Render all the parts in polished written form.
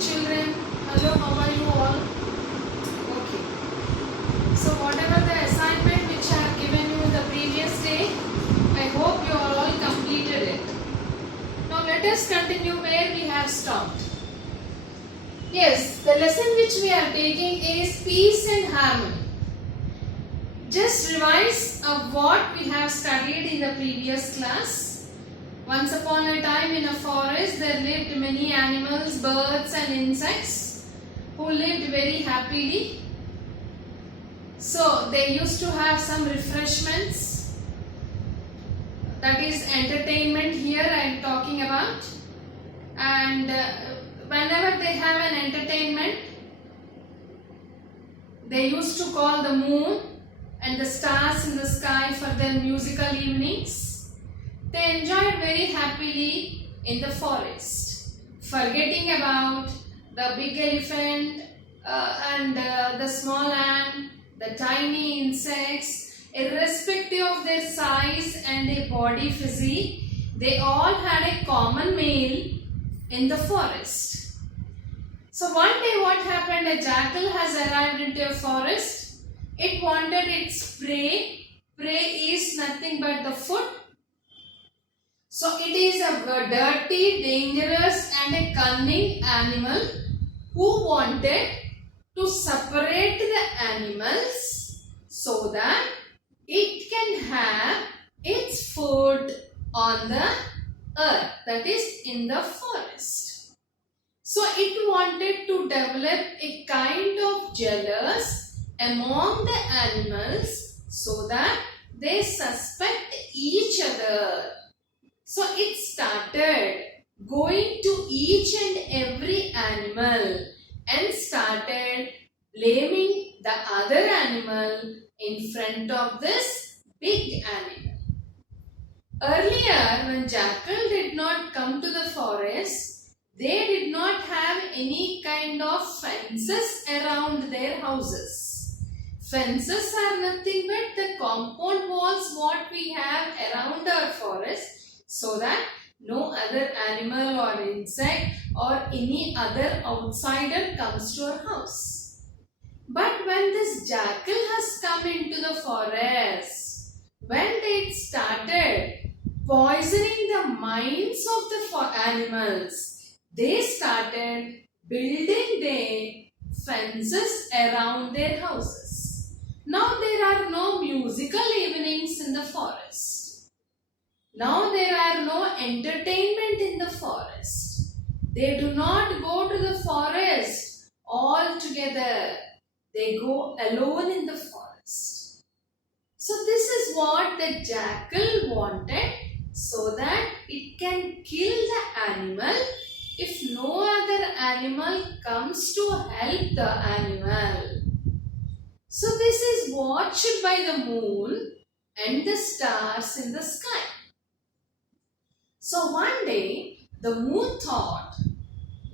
children. Hello, how are you all? Okay. So whatever the assignment which I have given you the previous day, I hope you all completed it. Now let us continue where we have stopped. Yes, the lesson which we are taking is peace and harmony. Just revise of what we have studied in the previous class. Once upon a time in a forest there lived many animals, birds and insects who lived very happily. So they used to have some refreshments. That is entertainment here I am talking about. And whenever they have an entertainment, they used to call the moon and the stars in the sky for their musical evenings. They enjoyed very happily in the forest, forgetting about the big elephant and the small ant, the tiny insects. Irrespective of their size and their body physique, they all had a common meal in the forest. So one day what happened, a jackal has arrived into a forest. It wanted its prey. Prey is nothing but the food. So it is a dirty, dangerous and a cunning animal who wanted to separate the animals so that it can have its food on the earth, that is in the forest. So it wanted to develop a kind of jealous among the animals so that they suspect each other. So it started going to each and every animal and started blaming the other animal in front of this big animal. Earlier, when jackal did not come to the forest, they did not have any kind of fences around their houses. Fences are nothing but the compound walls what we have around our forest, so that no other animal or insect or any other outsider comes to our house. But when this jackal has come into the forest, when they started poisoning the minds of the animals, they started building their fences around their houses. Now there are no musical evenings in the forest. Now there are no entertainment in the forest. They do not go to the forest all together. They go alone in the forest. So this is what the jackal wanted, so that it can kill the animal if no other animal comes to help the animal. So this is watched by the moon and the stars in the sky. So one day the moon thought,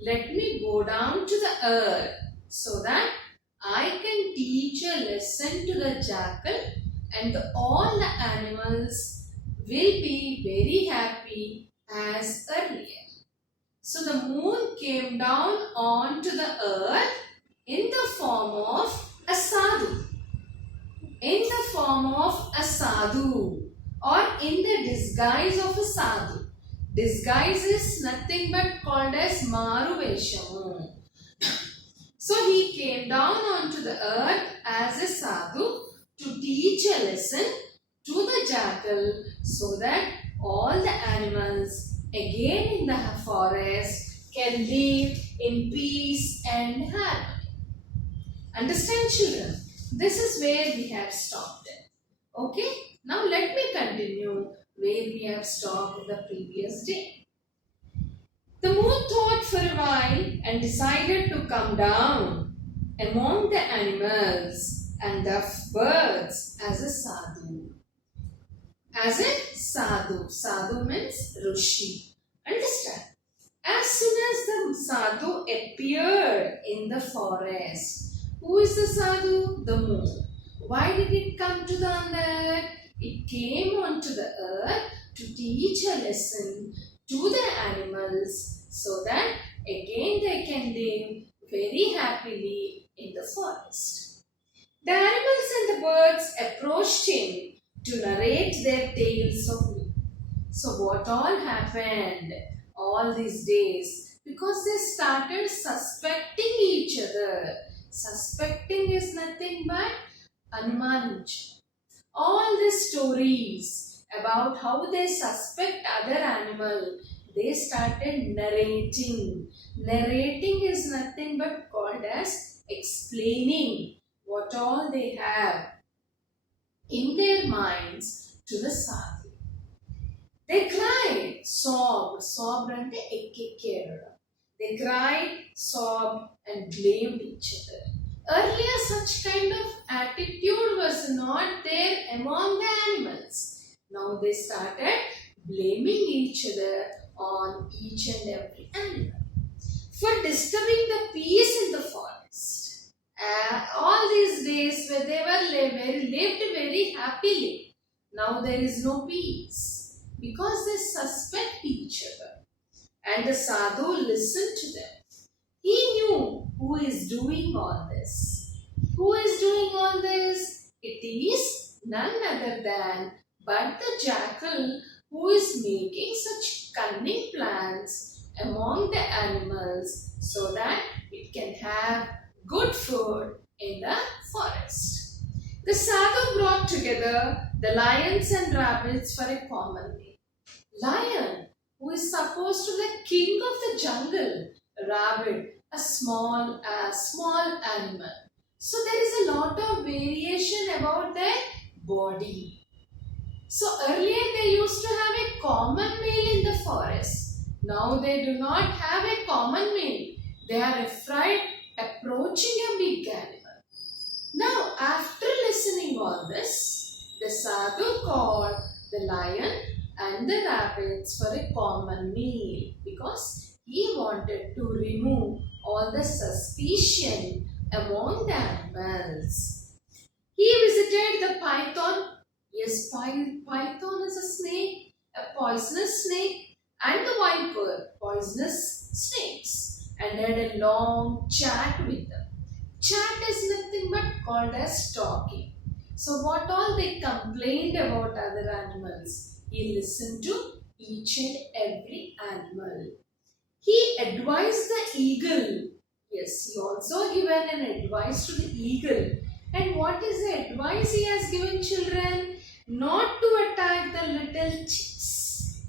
let me go down to the earth so that I can teach a lesson to the jackal and all the animals will be very happy as earlier. So the moon came down onto the earth in the form of a sadhu. In the form of a sadhu or in the disguise of a sadhu. Disguise is nothing but called as Maruveshamu. So he came down onto the earth as a sadhu to teach a lesson to the jackal so that all the animals again in the forest can live in peace and harmony. Understand, children? This is where we have stopped it. Okay? Now let me continue where we have stopped the previous day. The moon thought for a while and decided to come down among the animals and the birds as a sadhu. As a sadhu. Sadhu means Rishi. Understand? As soon as the sadhu appeared in the forest, who is the sadhu? The moon. Why did it come to the earth? It came onto the earth to teach a lesson to the animals so that again they can live very happily in the forest. The animals and the birds approached him to narrate their tales of me. So what all happened all these days? Because they started suspecting each other. Suspecting is nothing but Anumanj. All these stories about how they suspect other animal, they started narrating. Narrating is nothing but called as explaining what all they have in their minds to the sadhu. They cried, sobbed and they cried, sobbed and blamed each other. Earlier such kind of attitude was not there among the animals. Now they started blaming each other on each and every animal for disturbing the peace in the forest. All these days where they lived very happily, now there is no peace because they suspect each other. And the sadhu listened to them. He knew who is doing all this. Who is doing all this? It is none other than but the jackal who is making such cunning plans among the animals so that it can have good food in the forest. The sadhu brought together the lions and rabbits for a common meal. Lion, who is supposed to be the king of the jungle, rabbit, a small animal. So there is a lot of variation about their body. So earlier they used to have a common meal in the forest. Now they do not have a common meal. They are afraid approaching a big animal. Now after listening all this, the sadhu called the lion and the rabbits for a common meal because he wanted to remove all the suspicion among the animals. He visited the python. Yes, python is a snake, a poisonous snake, and the viper, poisonous snakes, and had a long chat with them. Chat is nothing but called as talking. So what all they complained about other animals, he listened to each and every animal. He advised the eagle. Yes, he also given an advice to the eagle. And what is the advice he has given children? Not to attack the little chicks.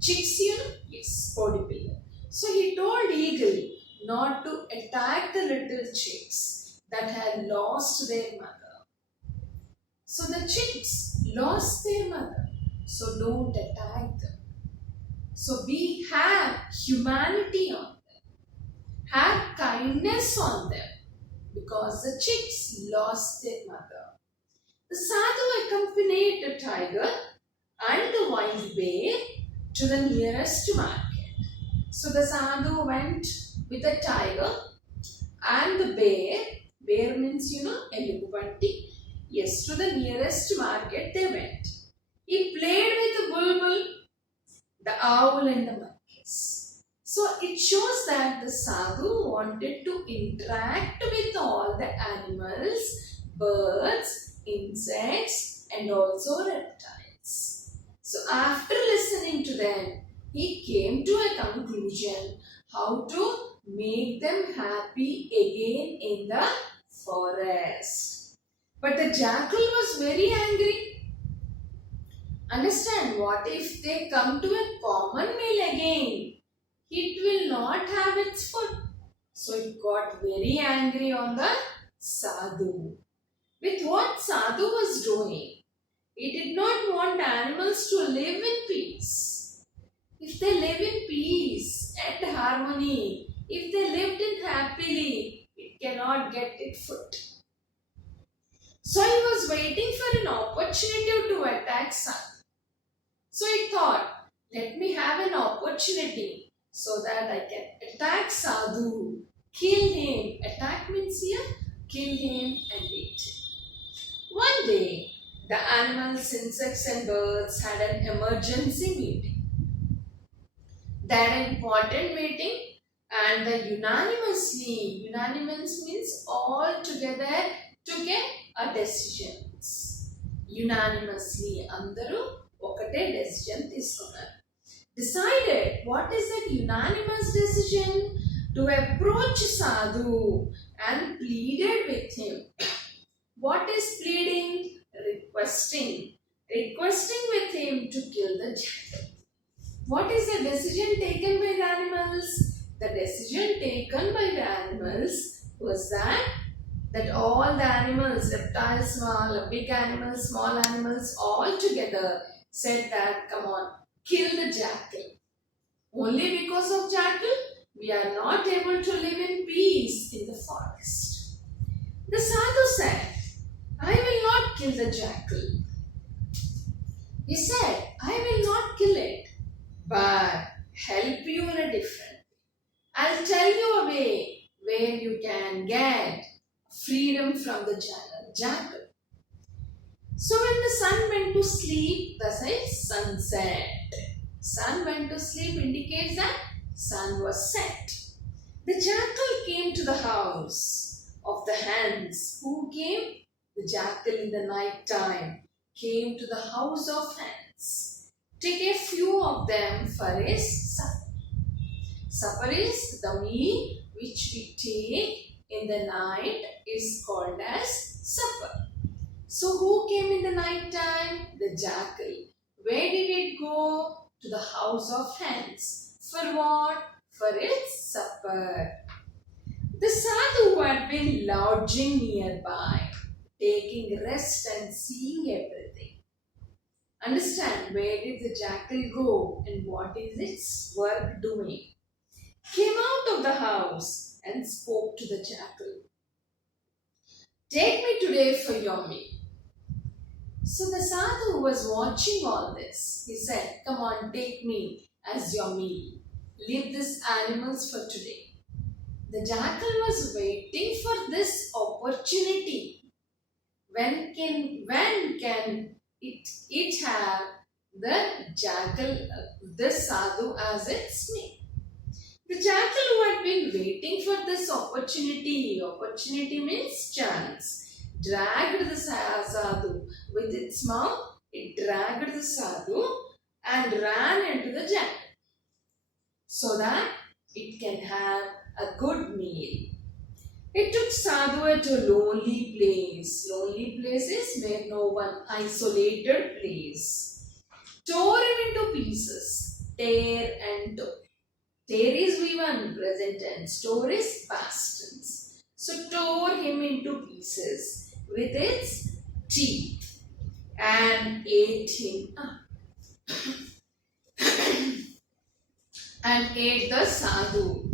Chicks, you know? Yes, caterpillar. So he told eagle not to attack the little chicks that had lost their mother. So the chicks lost their mother. So don't attack them. So we have humanity on them. Have kindness on them. Because the chicks lost their mother. The sadhu accompanied the tiger and the wild bear to the nearest market. So the sadhu went with the tiger and the bear. Bear means, you know, eluguvanti. Yes, to the nearest market they went. He played with the bulbul, the owl and the monkeys. So it shows that the sadhu wanted to interact with all the animals, birds, insects and also reptiles. So after listening to them, he came to a conclusion how to make them happy again in the forest. But the jackal was very angry. Understand, what if they come to a common meal again? It will not have its food. So it got very angry on the sadhu. With what sadhu was doing, he did not want animals to live in peace. If they live in peace and harmony, if they lived in happily, it cannot get its food. So he was waiting for an opportunity to attack sadhu. So he thought, let me have an opportunity so that I can attack sadhu, kill him. Attack means here, kill him and eat him. One day, the animals, insects and birds had an emergency meeting. They had an important meeting and the unanimous means all together took a decisions. Unanimously అందరూ ఒకటే decision తీసుకున్నారు. Decided, what is that unanimous decision? To approach Sadhu and pleaded with him. What is pleading? Requesting with him to kill the jackal. What is the decision taken by the animals? The decision taken by the animals was that all the animals, reptiles, small, big animals, small animals, all together said that, come on, kill the jackal. Only because of jackal, we are not able to live in peace in the forest. The sadhu said, I will not kill the jackal. He said, I will not kill it, but help you in a different way. I'll tell you a way where you can get freedom from the jackal. So when the sun went to sleep, thus is sunset. Sun went to sleep indicates that sun was set. The jackal came to the house of the hens. Who came? The jackal in the night time came to the house of hens. Take a few of them for his supper. Supper is the meal which we take in the night is called as supper. So who came in the night time? The jackal. Where did it go? To the house of hens. For what? For its supper. The sadhu who had been lodging nearby, taking rest and seeing everything. Understand, where did the jackal go and what is its work doing? Came out of the house and spoke to the jackal. Take me today for your meal. So the sadhu was watching all this. He said, come on, take me as your meal. Leave these animals for today. The jackal was waiting for this opportunity. When can it have the jackal, this sadhu as its meal? The jackal who had been waiting for this opportunity means chance, dragged the sadhu with its mouth. It dragged the sadhu and ran into the jackal so that it can have a good meal. It took sadhu to a lonely place. Lonely place is where no one, isolated place. Tore him into pieces. Tear and tore. Tear is V1 present tense. Tore is past tense. So tore him into pieces with its teeth and ate him up. And ate the sadhu.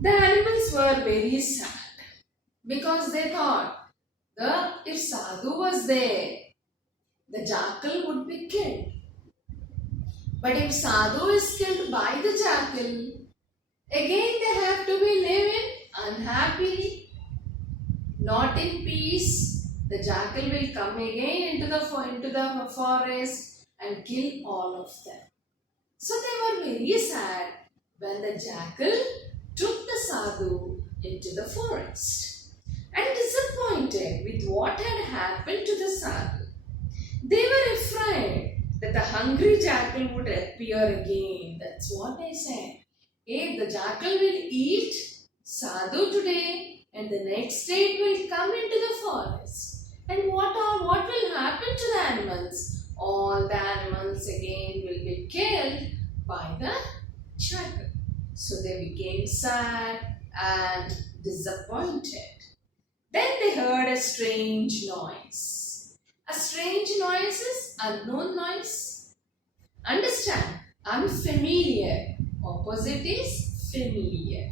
The animals were very sad because they thought if sadhu was there, the jackal would be killed. But if sadhu is killed by the jackal, again they have to be living unhappily, not in peace. The jackal will come again into the forest and kill all of them. So they were very sad when the jackal took the sadhu into the forest. And disappointed with what had happened to the sadhu, they were afraid that the hungry jackal would appear again. That's what they said. If the jackal will eat sadhu today and the next day it will come into the forest. And what will happen to the animals? All the animals again will be killed by the jackal. So they became sad and disappointed. Then they heard a strange noise. A strange noise is unknown noise. Understand? Unfamiliar. Opposite is familiar.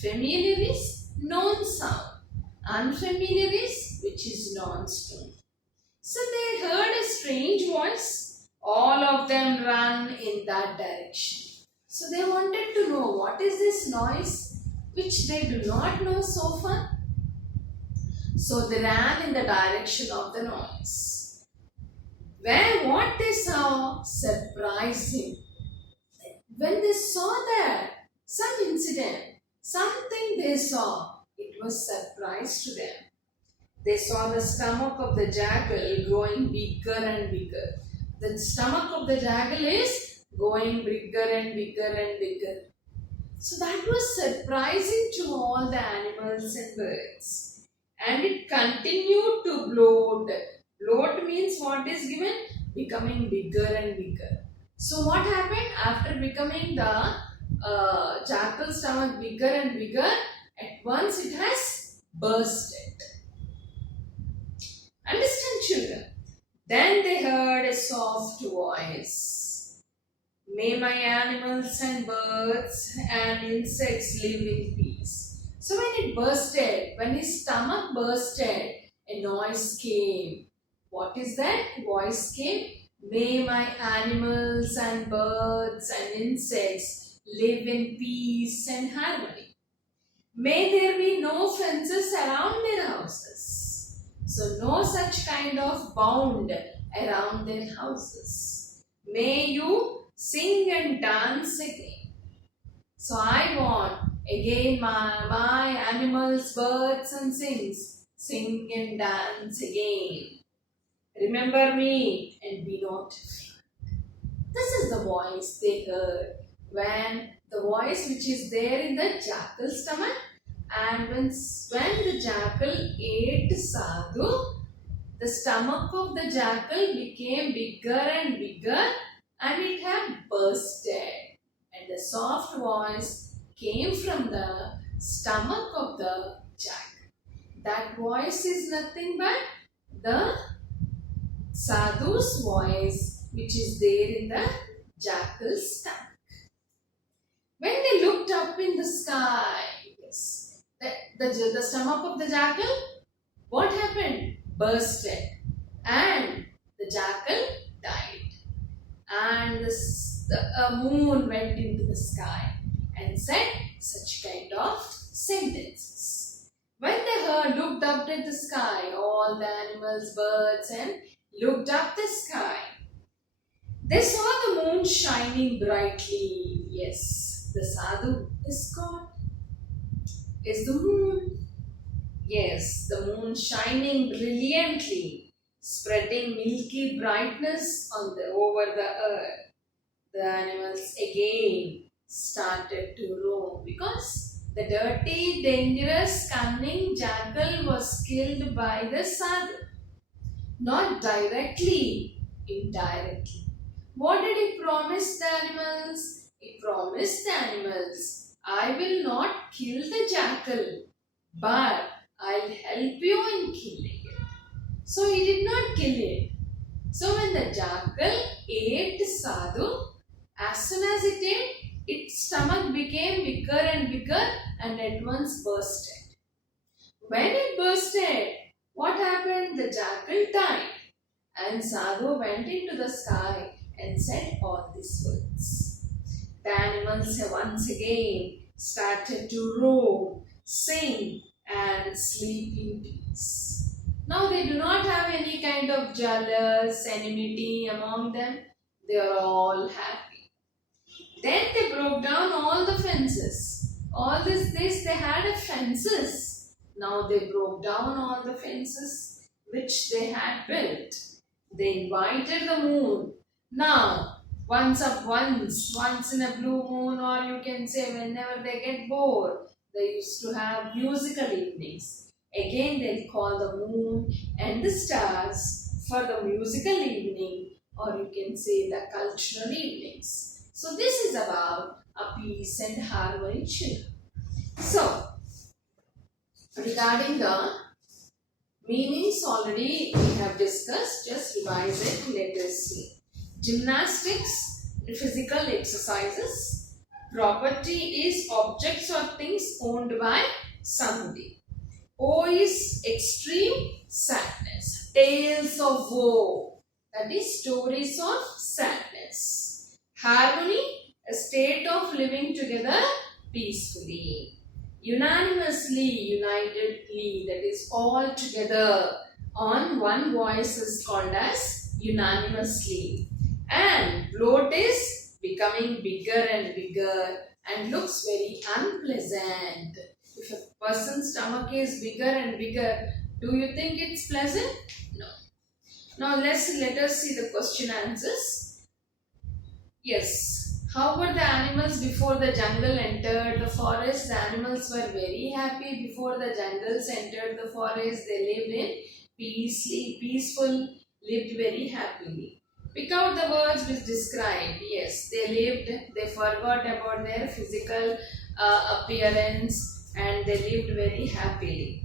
Familiar is known sound. Unfamiliar is which is non-sound. So they heard a strange voice. All of them ran in that direction. So they wanted to know what is this noise which they do not know so far. So they ran in the direction of the noise. What they saw surprised him. when they saw that, some incident, something they saw, it was surprise to them. They saw the stomach of the jackal growing bigger and bigger. The stomach of the jackal is going bigger and bigger and bigger. So that was surprising to all the animals and birds. And it continued to bloat. Bloat means what is given? Becoming bigger and bigger. So what happened? After becoming the jackal stomach bigger and bigger, at once it has bursted. Understand, children? Then they heard a soft voice. May my animals and birds and insects live in peace. So when it bursted, when his stomach bursted, a noise came. What is that? Voice came. May my animals and birds and insects live in peace and harmony. May there be no fences around their houses. So no such kind of bound around their houses. May you sing and dance again. So I want again my animals, birds and sing and dance again. Remember me and be not afraid. This is the voice they heard when the voice which is there in the jackal's stomach. And when the jackal ate Sadhu, the stomach of the jackal became bigger and bigger and it had bursted. And the soft voice came from the stomach of the jackal. That voice is nothing but the Sadhu's voice which is there in the jackal's stomach. When they looked up in the sky, the stomach of the jackal, what happened? Bursted. And the jackal died. And the moon went into the sky and said such kind of sentences. When they looked up at the sky, all the animals, birds, and looked up the sky, they saw the moon shining brightly. Yes, the Sadhu is God. Is the moon. Yes, the moon shining brilliantly, spreading milky brightness over the earth. The animals again started to roam because the dirty, dangerous, cunning jackal was killed by the Sadhu. Not directly, indirectly. What did he promise the animals? He promised the animals, I will not kill the jackal, but I'll help you in killing it. So he did not kill it. So when the jackal ate Sadhu, as soon as it ate, its stomach became bigger and bigger and at once bursted. When it bursted, what happened? The jackal died and Sadhu went into the sky and said all these words. The animals once again started to roam, sing and sleep in peace. Now they do not have any kind of jealous enmity among them. They are all happy. Then they broke down all the fences. All this they had a fences. Now they broke down all the fences which they had built. They invited the moon. Now once in a blue moon, or you can say whenever they get bored, they used to have musical evenings. Again they'll call the moon and the stars for the musical evening, or you can say the cultural evenings. So this is about a peace and harmony children. So regarding the meanings already we have discussed, just revise it, let us see. Gymnastics, physical exercises. Property is objects or things owned by somebody. O is extreme sadness. Tales of woe. That is stories of sadness. Harmony, a state of living together peacefully. Unanimously, unitedly, that is all together on one voice is called as unanimously. And bloat is becoming bigger and bigger and looks very unpleasant. If a person's stomach is bigger and bigger, do you think it's pleasant? No. Now let us see the question answers. Yes. How were the animals before the jungle entered the forest? The animals were very happy before the jungles entered the forest. They lived in peaceful, lived very happily. Pick out the words which describe. Yes, they forgot about their physical appearance and they lived very happily.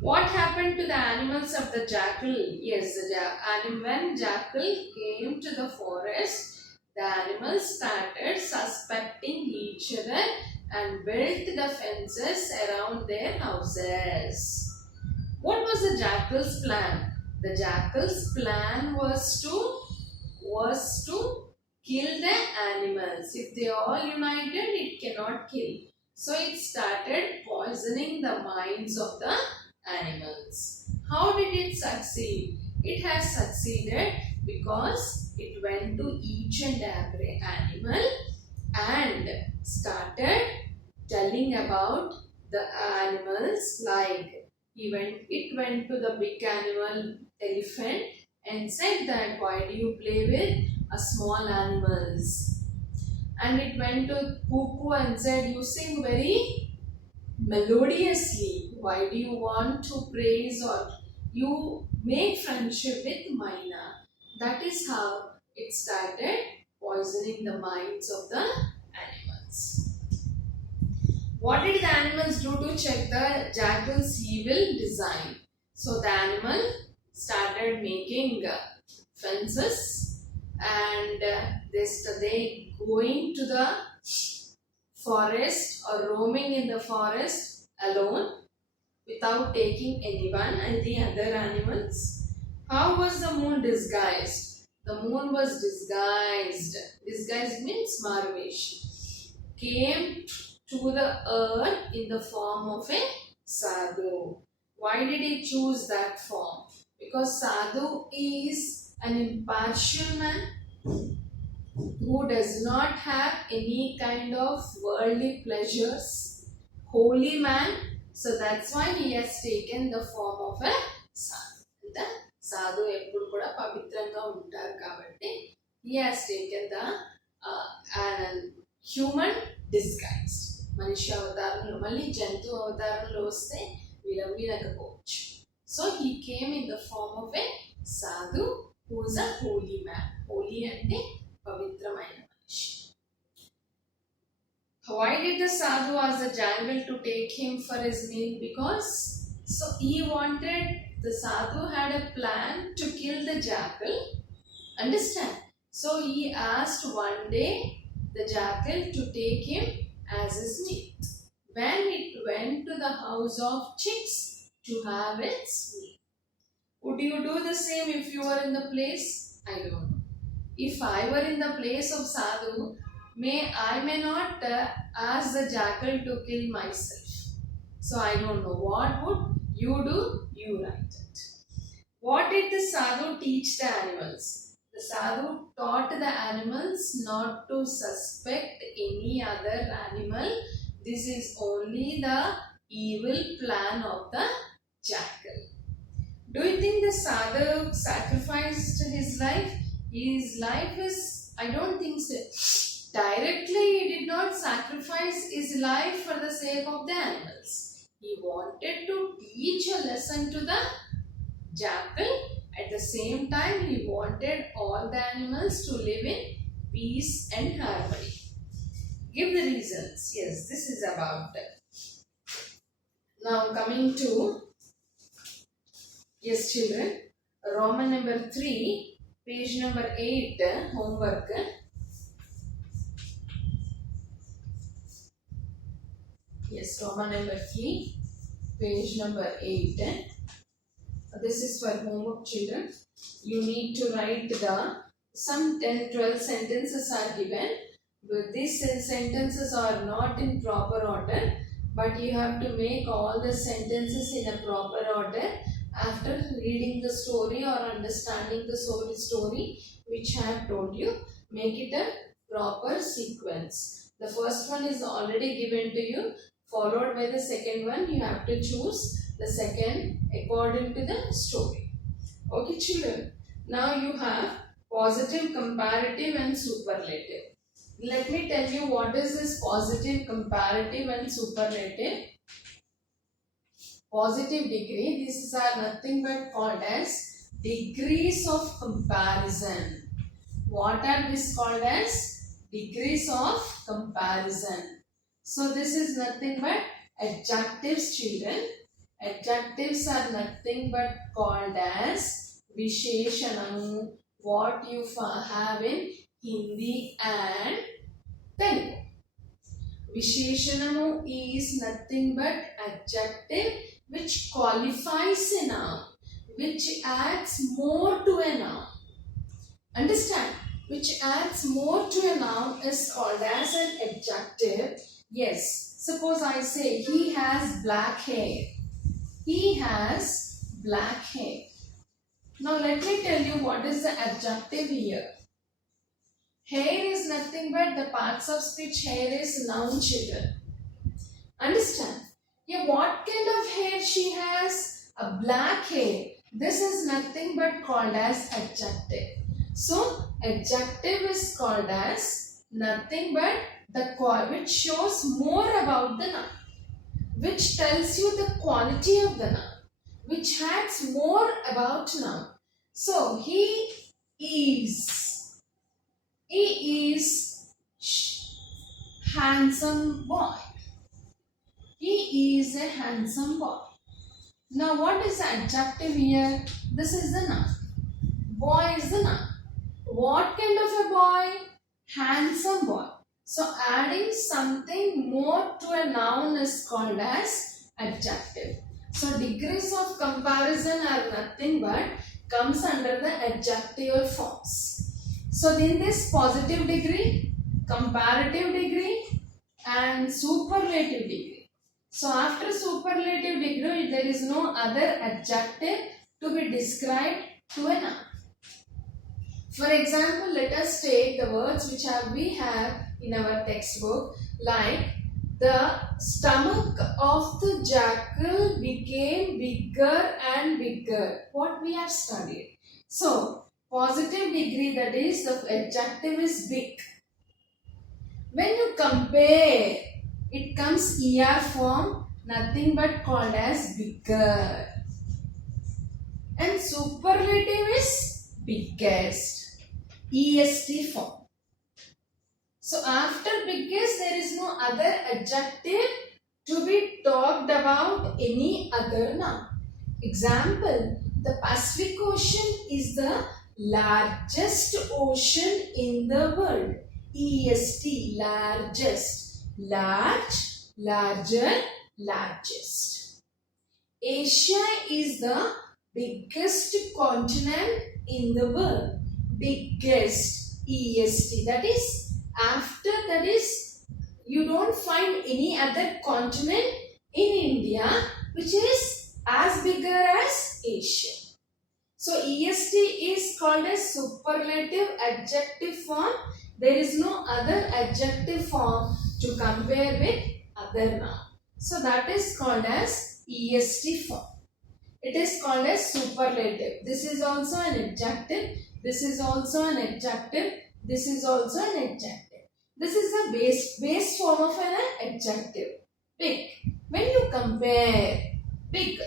What happened to the animals of the jackal? Yes, when jackal came to the forest, the animals started suspecting each other and built the fences around their houses. What was the jackal's plan? The jackal's plan was to kill the animals. If they all united, it cannot kill. So it started poisoning the minds of the animals. How did it succeed? It has succeeded because it went to each and every animal and started telling about the animals, like it went to the big animal elephant and said that why do you play with small animals? And it went to Cuckoo and said you sing very melodiously. Why do you want to praise or you make friendship with Maina? That is how it started poisoning the minds of the animals. What did the animals do to check the jackal's evil design? So the animal started making fences and they going to the forest or roaming in the forest alone without taking anyone and the other animals. How was the moon disguised? The moon was disguised. Disguised means Marvesh. Came to the earth in the form of a sadhu. Why did he choose that form? Because sadhu is an impartial man who does not have any kind of worldly pleasures. Holy man. So that's why he has taken the form of a sadhu. The sadhu eppudu kuda pavitranga untaru kabatti he has taken the human disguise. Manishya avataranlo malli jantu avataranlo vaste vilavinakochu. So he came in the form of a sadhu who is a holy man. Holy ante pavitramaina manishi. Why did the sadhu ask the jungle to take him for his meal? Because the sadhu had a plan to kill the jackal. Understand? So he asked one day the jackal to take him as his meat. When it went to the house of chicks to have its meat. Would you do the same if you were in the place? I don't know. If I were in the place of sadhu, I may not ask the jackal to kill myself. So I don't know. What would you do? You write it. What did the sadhu teach the animals? The sadhu taught the animals not to suspect any other animal. This is only the evil plan of the jackal. Do you think the sadhu sacrificed his life? His life is, I don't think so. Directly, he did not sacrifice his life for the sake of the animals. He wanted to teach a lesson to the jackal. At the same time, he wanted all the animals to live in peace and harmony. Give the reasons. Yes, this is about that. Now coming to, yes children, Roman number 3, page number 8, homework. Yes, Roman number 3, page number 8. This is for homework, children. You need to write some 10-12 sentences are given. But these sentences are not in proper order. But you have to make all the sentences in a proper order after reading the story or understanding the story which I have told you. Make it a proper sequence. The first one is already given to you, followed by the second one. You have to choose the second according to the story. Okay, children. Now you have positive, comparative and superlative. Let me tell you what is this positive, comparative and superlative. Positive degree, these are nothing but called as degrees of comparison. What are these called as? Degrees of comparison. So this is nothing but adjectives, children. Adjectives are nothing but called as Visheshanam, what you have in Hindi and Telugu. Visheshanamu is nothing but adjective which qualifies a noun, which adds more to a noun. Understand? Which adds more to a noun is called as an adjective. Yes. Suppose I say he has black hair. He has black hair. Now let me tell you what is the adjective here. Hair is nothing but the parts of speech. Hair is noun, children. Understand? Yeah, what kind of hair she has? A black hair. This is nothing but called as adjective. So, adjective is called as nothing but the which shows more about the noun, which tells you the quality of the noun, which adds more about noun. So, he is handsome boy. He is a handsome boy. Now, what is the adjective here? This is the noun. Boy is the noun. What kind of a boy? Handsome boy. So, adding something more to a noun is called as adjective. So, degrees of comparison are nothing but comes under the adjective forms. So, in this positive degree, comparative degree and superlative degree. So, after superlative degree, there is no other adjective to be described to a noun. For example, let us take the words which we have in our textbook, like the stomach of the jackal became bigger and bigger. What we have studied. So, positive degree, that is the adjective is big. When you compare, it comes ER form, nothing but called as bigger. And superlative is biggest, EST form. So after biggest, there is no other adjective to be talked about any other noun. Example, the Pacific Ocean is the largest ocean in the world. EST, largest. Large, larger, largest. Asia is the biggest continent in the world. Biggest, EST. That is, after that is, you don't find any other continent in India which is as bigger as Asia. So, EST is called as superlative adjective form. There is no other adjective form to compare with other noun. So, that is called as EST form. It is called as superlative. This is also an adjective. This is also an adjective. This is also an adjective. This is the base form of an adjective. Big. When you compare, big.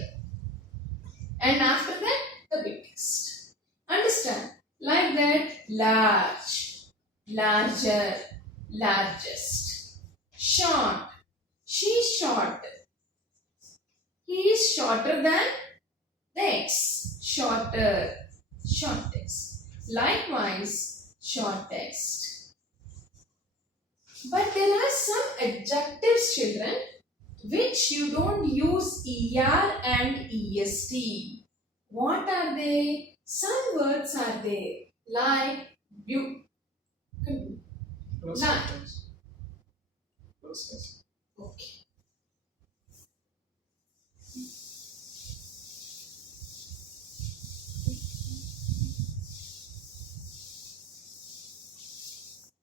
And after that, the biggest. Understand? Like that, large, larger, largest. Short. She is short. He is shorter than the X. Shorter, shortest. Likewise, shortest. But there are some adjectives, children, which you don't use ER and EST. What are they? Some words are there, like you. Okay.